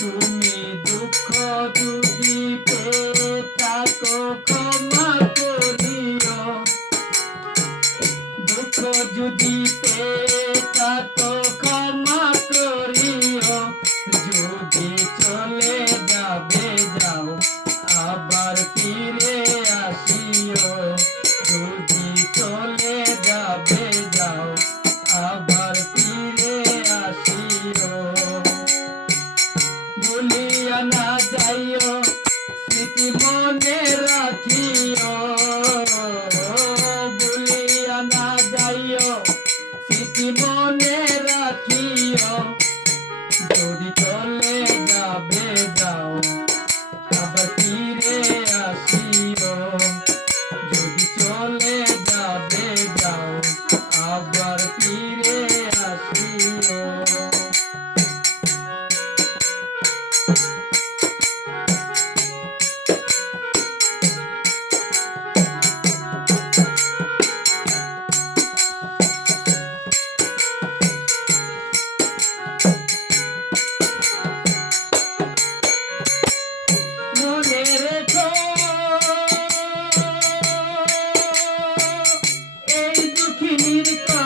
তুমি দুঃখ যদি থাকো ক্ষমা করিও। দুঃখ যদি থাকো ক্ষমা করিও। যদি America.